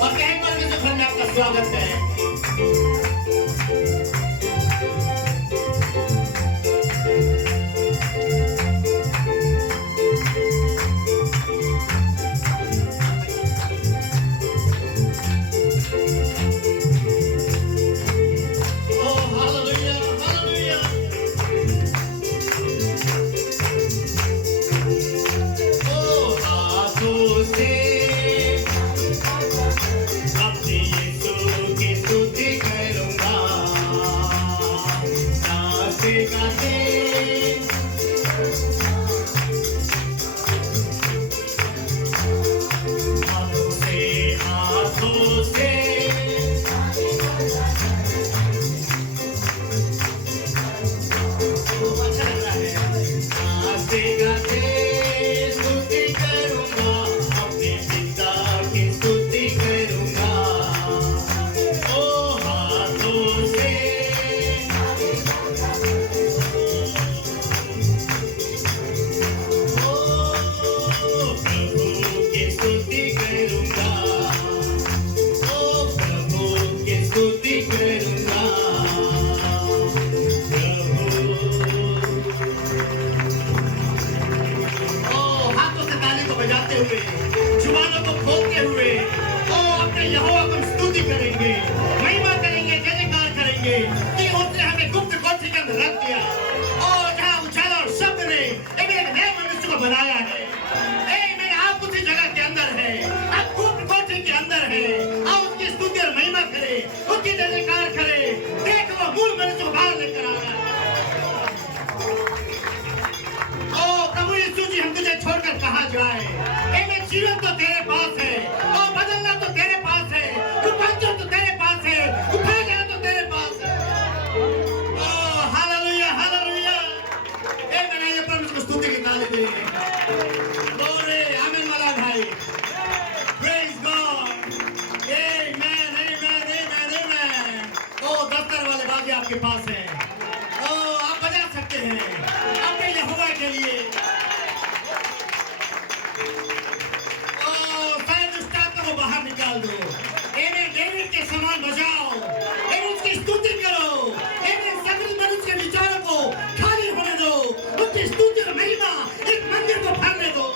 और कहीं पर भी घर में आपका स्वागत है। जुबानों को खोलते हुए अपने यहोवा की स्तुति करेंगे, महिमा करेंगे, जय जयकार करेंगे कि उसने हमें गुप्त कोठरी के अंदर रख दिया और जहाँ उछाल और शब्द ने एक नए मनुष्य को बनाया है। मेरे आप उसी जगह के अंदर है, आप गुप्त कोठरी के अंदर है। आप उसकी स्तुति और महिमा करें, उसकी जय जयकार करें। देख वो मूल मनुष्य को बाहर लेकर आ रहा है। प्रभु यीशु जी, हम तुझे छोड़कर कहाँ जाए? जीवन तो तेरे पास है और बदलना तो तेरे पास है, रूपांतर तो तेरे पास है, उठाया जाना तो तेरे पास है। Hallelujah hallelujah. मैंने ये परमेश्वर को स्तुति की ताली दी है। glory आमीन वाला भाई, praise God, amen amen amen amen। दफ्तर वाले बाजी आपके पास है, आप बजा सकते हैं अपने यहोवा के लिए। बाहर निकाल दो, डेविड के समान बजाओ, उसकी स्तुति करो, सकल मनुष्य के विचारों को खाली होने दो, उसकी स्तुति और महिमा इस मंदिर को भरने दो।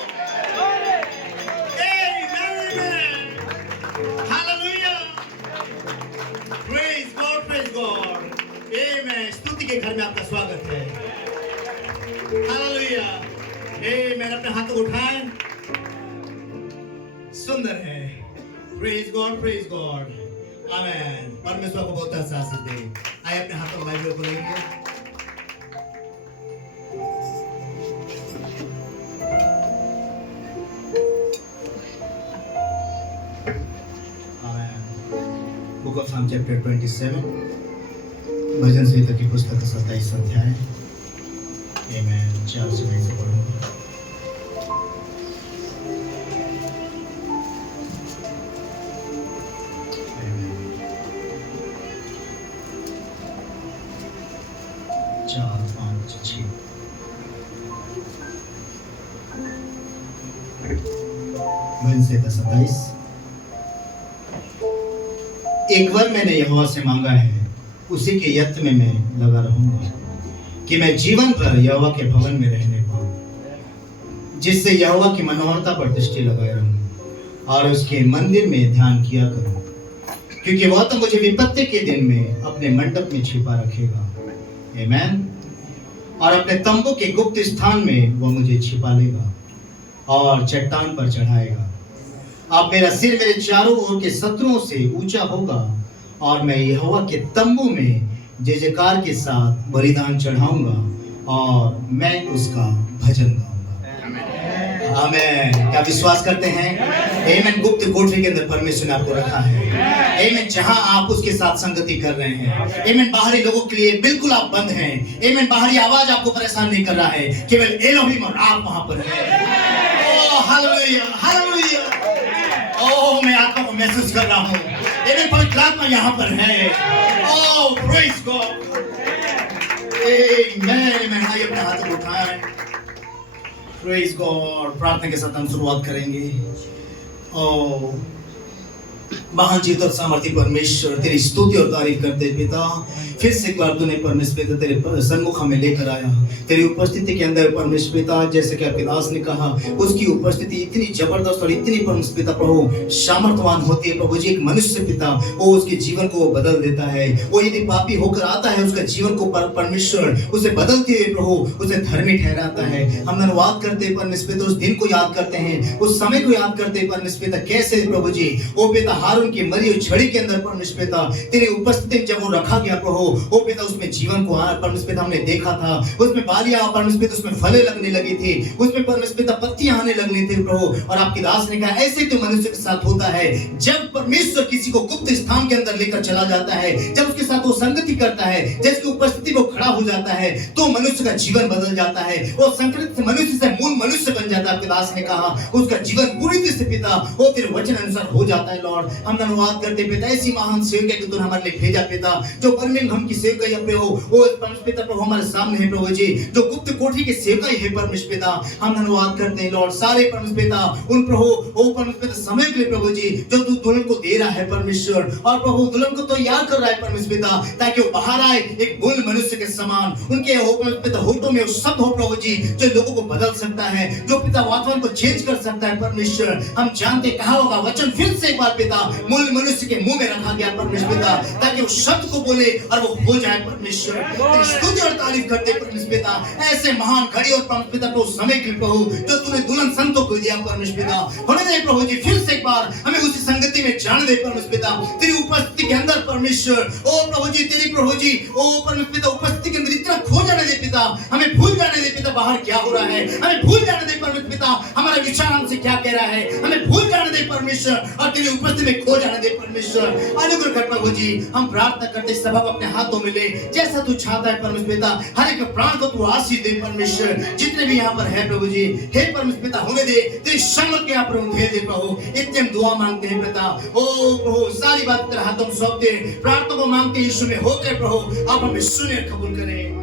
Hallelujah, praise God praise God. Amen. स्तुति के घर में आपका स्वागत है। हालेलुया। आमेन। अपने हाथों को उठाएं, सुंदर है। Praise God, amen. परमेश्वर को बहुत अच्छा आशीष दे। आइए अपने हाथों को बाइबल को लेंगे। आमेन। बुक ऑफ साम चैप्टर 27, भजन संहिता की पुस्तक 27 अध्याय। आमेन। 4 से मैं पढ़ूंगा। भजन संहिता 27। एक वर मैंने यहोवा से मांगा है, उसी के यत्न में मैं लगा रहूंगा कि मैं जीवन भर यहोवा के भवन में रहने पाऊं, जिससे यहोवा की मनोहरता पर दृष्टि लगाए रहूं और उसके मंदिर में ध्यान किया करूं, क्योंकि वह तो मुझे विपत्ति के दिन में अपने मंडप में छिपा रखेगा। आमीन। और अपने तंबू के गुप्त स्थान में वह मुझे छिपा लेगा और चट्टान पर चढ़ाएगा। अब मेरा सिर मेरे चारों ओर के शत्रुओं से ऊंचा होगा और मैं यहोवा के तंबू में जय जयकार के साथ बलिदान चढ़ाऊंगा और मैं उसका भजन गाऊंगा। आमेन। क्या विश्वास करते हैं? आमेन। गुप्त कोठरी के अंदर परमेश्वर ने आपको रखा है। आमेन। जहां आप उसके साथ संगति कर रहे हैं। आमेन। बाहरी लोगों के लिए बिल्कुल आप बंद हैं। आमेन। बाहरी आवाज आपको परेशान नहीं कर रहा है, केवल एलोहिम और आप वहां पर हैं। Oh hallelujah, hallelujah. ओह मैं आत्मा को महसूस कर रहा हूं। आमेन। पवित्र आत्मा यहां पर है। ओह प्रेज गॉड। आमेन। आइए अपने हाथ को उठाएं। Praise God. प्रार्थना के साथ हम शुरुआत करेंगे। ओह महान जीत और सामर्थ्य परमेश्वर, तेरी स्तुति और तारीफ करते पिता। फिर से एक बार तूने परमेश्वर पिता तेरे सन्मुख हमें लेकर आया, तेरी उपस्थिति के अंदर परमेश्वर पिता, जैसे कि आपके दास ने कहा, उसकी उपस्थिति इतनी जबरदस्त और इतनी परमेश्वर पिता प्रभु सामर्थ्यवान होती है प्रभु जी। एक मनुष्य पिता वो उसके जीवन को बदल देता है। वो यदि पापी होकर आता है, उसका जीवन को परमेश्वर उसे बदलते हुए प्रभु उसे धर्मी ठहराता है। हम धन्यवाद करते हैं परमेश्वर पिता, उस दिन को याद करते हैं, उस समय को याद करते हैं परमेश्वर पिता, कैसे प्रभु जी ओ पिता हारून की मरी हुई छड़ी के अंदर परमेश्वर पिता तेरी उपस्थिति जब वो रखा गया प्रभु ओ पिता, उसमें जीवन को परमेश्वर पिता हमने देखा था। उसमें बालियां परमेश्वर पिता उसमें फले लगने लगी थी, उसमें परमेश्वर पिता पत्तियां आने लगनी थी प्रभु। और आपके दास ने कहा ऐसे तो मनुष्य के साथ होता है, जब परमेश्वर किसी को गुप्त स्थान के अंदर लेकर चला जाता है, जब उसके साथ वो संगति करता है, जिसकी उपस्थिति वो खड़ा हो जाता है, तो मनुष्य का जीवन बदल जाता है। वो संकृत मनुष्य से मूल मनुष्य बन जाता है। आपके दास ने कहा उसका जीवन पूरी तरह से पिता वो तेरे वचन अनुसार हो जाता है। लॉर्ड हम धन्यवाद करते पिता, ऐसी महान सेवक कि तूने हमारे लिए भेजा पिता, जो बर्मिंघम की सेवक है प्रभु, वो परमेश्वर पिता प्रभु हमारे सामने है प्रभु जी, जो गुप्त कोठरी के सेवक है परमेश्वर पिता। हम धन्यवाद करते हैं लॉर्ड सारे परमेश्वर पिता उन प्रभु ओ परमेश्वर पिता समय के लिए प्रभु जी, जो तू दुल्हन को दे रहा है परमेश्वर, और प्रभु दुल्हन को तैयार कर रहा है परमेश्वर पिता, ताकि वो बाहर आए एक मूल मनुष्य के समान। उनके हो परमेश्वर पिता होठों में वो शब्द हो प्रभु जी, जो लोगों को बदल सकता है, जो पिता वातावरण को चेंज कर सकता है परमेश्वर। हम जानते कहा होगा वचन फिर से एक बार पिता मूल मनुष्य के मुंह में रखा गया परमेश्वर पिता, ताकि वो शब्द को बोले और वो हो जाए परमेश्वर। तेरी स्तुति और तारीफ करते परमेश्वर पिता, ऐसे महान घड़ी और परमेश्वर पिता प्रभु समय के प्रभु जो तूने दुल्हन संतों को दिया परमेश्वर पिता, होने दे प्रभु जी फिर से एक बार हमें उसी संगति में जाने दे परमेश्वर पिता, तेरी उपस्थिति के अंदर परमेश्वर ओ प्रभु जी, तेरी प्रभु जी ओ परमेश्वर पिता उपस्थिति के अंदर इतना खो जाने दे पिता, हमें भूल जाने दे पिता बाहर क्या हो रहा है, हमें भूल जाने दे परमेश्वर पिता हमारा विचार हमसे क्या कह रहा है, हमें भूल जाने दे परमेश्वर, और तेरी उपस्थिति में खो जाने दे परमेश्वर। अनुग्रह कर प्रभु जी, हम प्रार्थना करते सब अपने हाथों में ले, जैसा तू चाहता है परमेश्वर पिता, हर एक प्राण को तू आशीष दे परमेश्वर। जितने भी यहाँ पर है प्रभु जी, हे परमेश्वर पिता होने दे, तेरी सम्मत के यहाँ पर भेज दे प्रभु। इतने हम दुआ मांगते हैं पिता, ओ प्रभु सारी बात तेरे हाथों में सौंपते, प्रार्थना को मांगते यीशु में होते प्रभु, आप हमें सुने कबूल करें।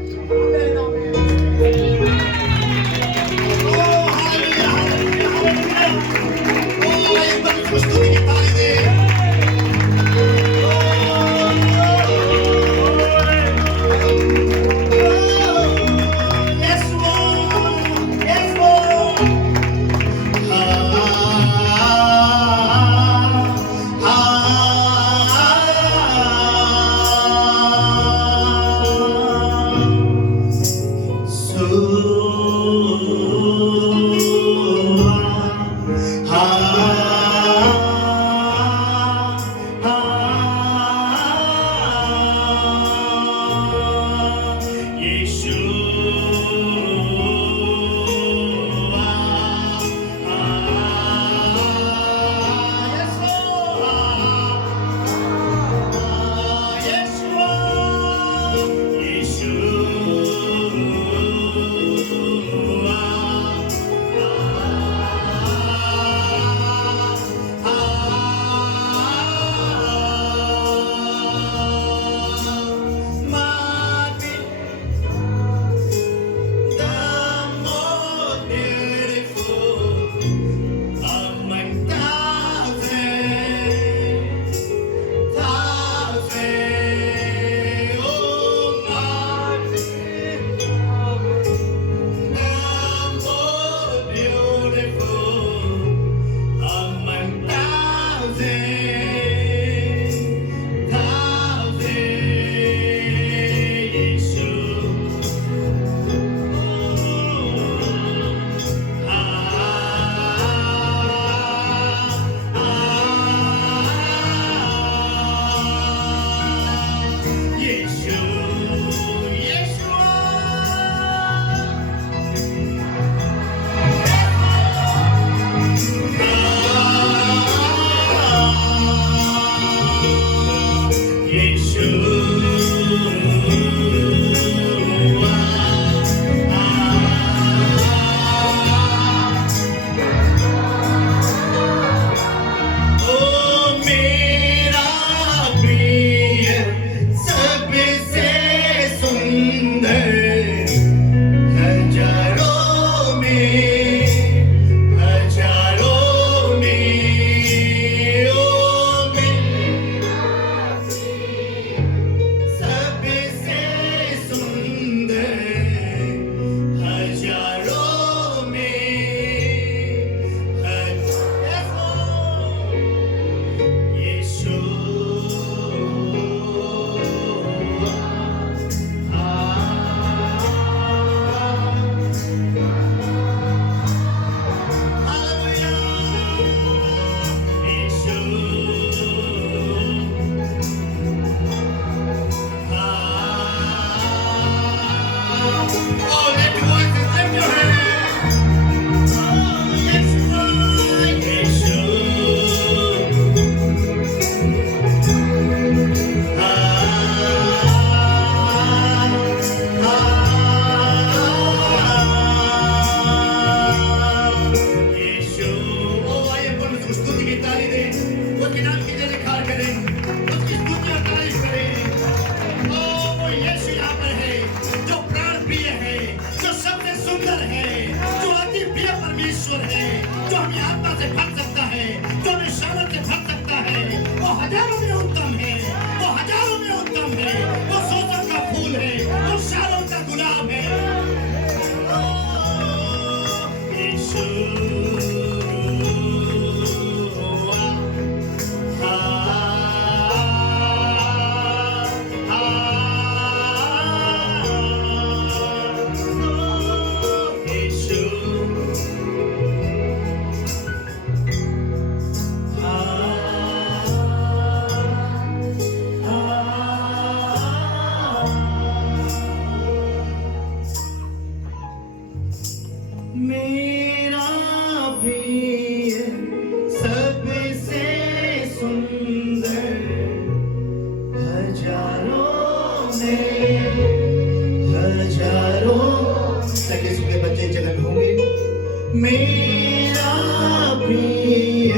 मेरा प्रिय सबसे सुंदर हजारों सके सुखे बच्चे जगन होंगे। मेरा प्रिय